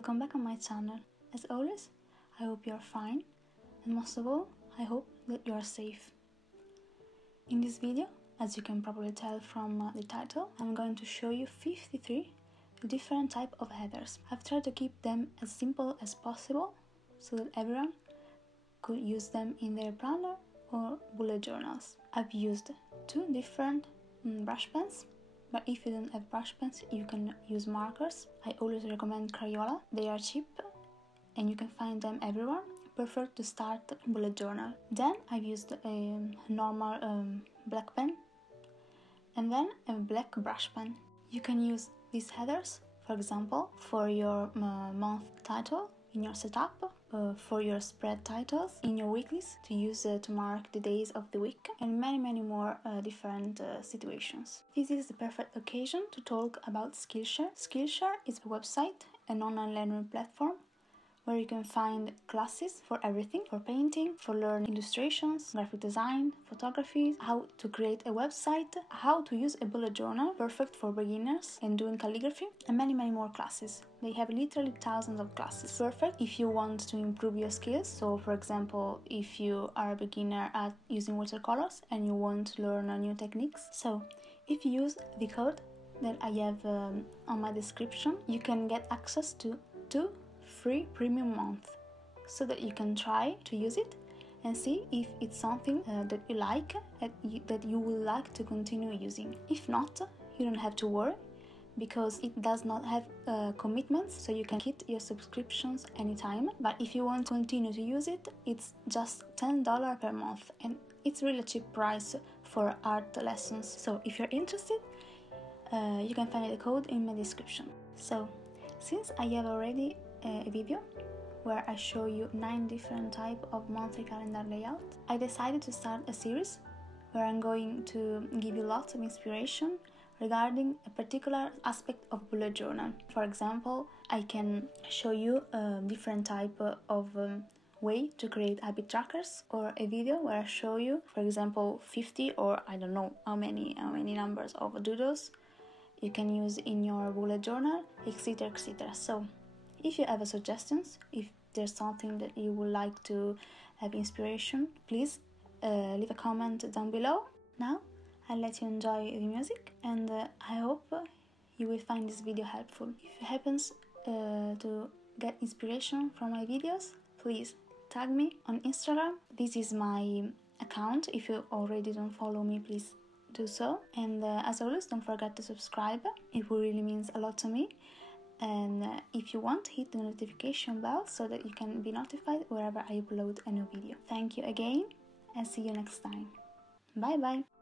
welcome back on my channel. As always, I hope you are fine, and most of all, I hope that you are safe. In this video, as you can probably tell from the title, I'm going to show you 53 different types of headers. I've tried to keep them as simple as possible so that everyone could use them in their planner or bullet journals. I've used two different brush pens, but if you don't have brush pens, you can use markers. I always recommend Crayola. They are cheap and you can find them everywhere. Perfect to start a bullet journal. Then I've used a normal black pen and then a black brush pen. You can use these headers, for example, for your month title in your setup, for your spread titles in your weeklies, to use to mark the days of the week, and many more different situations. This is the perfect occasion to talk about Skillshare. Skillshare is a website, an online learning platform where you can find classes for everything, for painting, for learning illustrations, graphic design, photography, how to create a website, how to use a bullet journal, perfect for beginners, and doing calligraphy, and many more classes. They have literally thousands of classes. Perfect if you want to improve your skills. So for example, if you are a beginner at using watercolors and you want to learn new techniques. So if you use the code that I have on my description, you can get access to 2 free premium months, so that you can try to use it and see if it's something that you like, that you will like to continue using. If not, you don't have to worry, because it does not have commitments, so you can quit your subscriptions anytime. But if you want to continue to use it, it's just $10 per month, and it's really a cheap price for art lessons. So if you're interested, you can find the code in my description. So since I have already a video where I show you 9 different types of monthly calendar layout, I decided to start a series where I'm going to give you lots of inspiration regarding a particular aspect of bullet journal. For example, I can show you a different type of way to create habit trackers, or a video where I show you, for example, 50 or I don't know how many numbers of doodles you can use in your bullet journal, etc. So if you have suggestions, if there's something that you would like to have inspiration, please leave a comment down below. Now I'll let you enjoy the music, and I hope you will find this video helpful. If you happen to get inspiration from my videos, please tag me on Instagram. This is my account. If you already don't follow me, please do so. And as always, don't forget to subscribe. It really means a lot to me. And if you want, hit the notification bell so that you can be notified wherever I upload a new video. Thank you again, and see you next time. Bye bye!